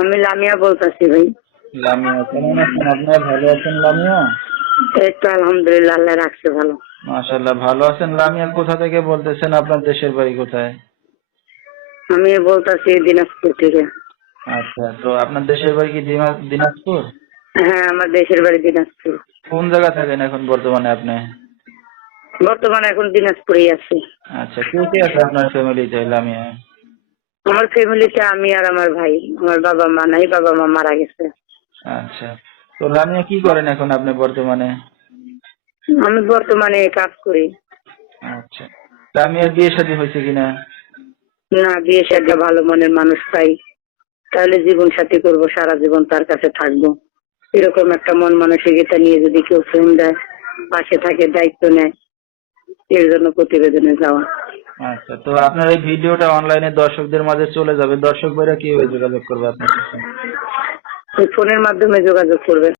আমি লামিয়া বলতেছি ভাই। লামিয়া, কেমন আছেন আপনার? ভালো আছেন লামিয়া? এই তো আলহামদুলিল্লাহ, আল্লাহ রাখছে ভালো। মাশাআল্লাহ, ভালো আছেন লামিয়া। কোথা থেকে বলতেছেন? আপনার দেশের বাড়ি কোথায়? আমি বলতেছি দিনাজপুর থেকে। আচ্ছা, তো আপনার দেশের বাড়ি কি দিনাজপুর? হ্যাঁ, আমার দেশের বাড়ি দিনাজপুর। কোন জায়গা থাকেন এখন বর্তমানে আপনি? বর্তমানে এখন দিনাজপুরেই আছি। আচ্ছা, কে কে আছে আপনার ফ্যামিলিতে লামিয়া? আমার ফ্যামিলিতে আমি আর আমার ভাই। আমার বাবা মা নাই, বাবা মা মারা গেছে। আচ্ছা, তো লামিয়া কি করেন এখন আপনি বর্তমানে? আমি বর্তমানে কাজ করি। আচ্ছা, লামিয়ার বিয়ে শাদী হয়েছে কিনা? না, বিয়ে শাদী ভালো মনের মানুষ পাই তাহলে জীবন সাথী করবো, সারা জীবন তার কাছে থাকবো, এরকম একটা মন মানসিকতা নিয়ে যদি কেউ ফোন দেয়, পাশে থাকে, দায়িত্ব নেয়, এর জন্য প্রতিবেদনে যাওয়া। আচ্ছা, তো আপনার এই ভিডিওটা অনলাইনে দর্শকদের মাঝে চলে যাবে, দর্শক ভাইরা কিভাবে যোগাযোগ করবে আপনার সাথে? ওই ফোনের মাধ্যমে যোগাযোগ করবে।